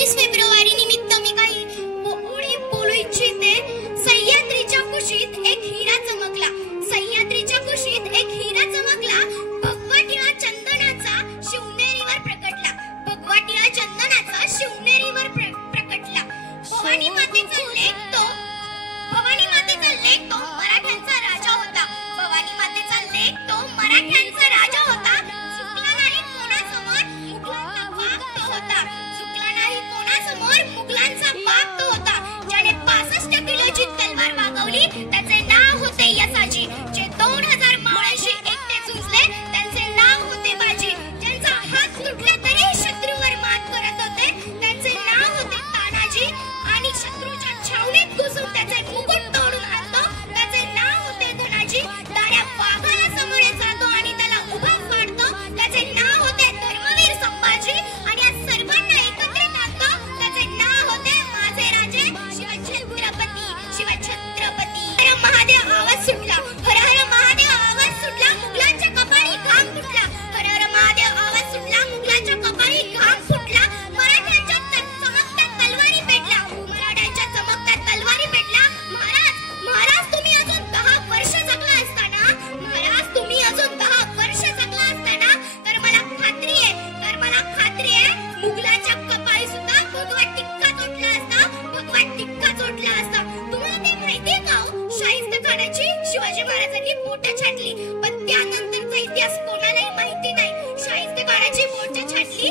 19 February निमित्त मी काही बोलू इच्छिते। सह्याद्रीच्या कुशीत एक हिरा चमकला, सह्याद्रीच्या कुशीत एक हिरा चमकला, भगवा टिळा चंदनाचा शिवनेरीवर प्रकटला, भगवा टिळा चंदनाचा शिवनेरीवर प्रकटला। भवानी मातेचा लेक तो मराठ्यांचा राजा होता, भवानी मातेचा लेक तो मराठ्यांचा राजा होता। चुकला नाही कोणासमोर मुघलांचा बाप तो होता, चुकला नाही कोणासमोर मुघलांचा बाप तो होता। ज्याने 65 किलोची तलवार वागवली त्याचे नाव होते यसाजी, जे 2000 मावळ्याशी एकटे झुंजले त्यांचे नाव होते बाजी, ज्यांचा हात तुटला तरी शत्रूवर मात करत होते त्यांचे नाव होते तानाजी, आणि शत्रूच्या छावणीत घुसून त्याचे मुकुट तोडून आणतो त्याचे नाव होते धनाजी। दाऱ्या वाघाला समोर जातो आणि त्याला उभा फाडतो त्याचे नाव होते धर्मवीर संभाजी, आणि या सर्वांना एकत्रित आणतो त्याचे नाव होते माझे राजे शिवछत्रपती, शिवछत्रपती। हर महादेव आवाज सुटला, हर हर महादेव आवाज सुटला, मुघलांच्या कपाळी घाम फुटला, हर हर महादेव आवाज सुटला, मुघलांच्या कपाळी घाम फुटला। मराठ्यांच्या चमकत्या तलवारी पेटल्या, मराठ्यांच्या चमकत्या तलवारी पेटल्या। महाराज तुम्ही अजून 10 वर्ष जगला असताना, महाराज तुम्ही अजून 10 वर्ष जगला असताना तर मला खात्री आहे मुघलांच्या कपाळी सुद्धा भगवा टिक्का चोटला असता, भगवा टिक्का चोटला असता। तुम्हाला ते माहितीये का हो, शाहिस्तेखानाची शिवाजी महाराजांनी बोटं छाटली, पण त्यानंतरचा इतिहास कोणालाही माहिती नाही। शाहिस्तेखानाची बोटं छाटली,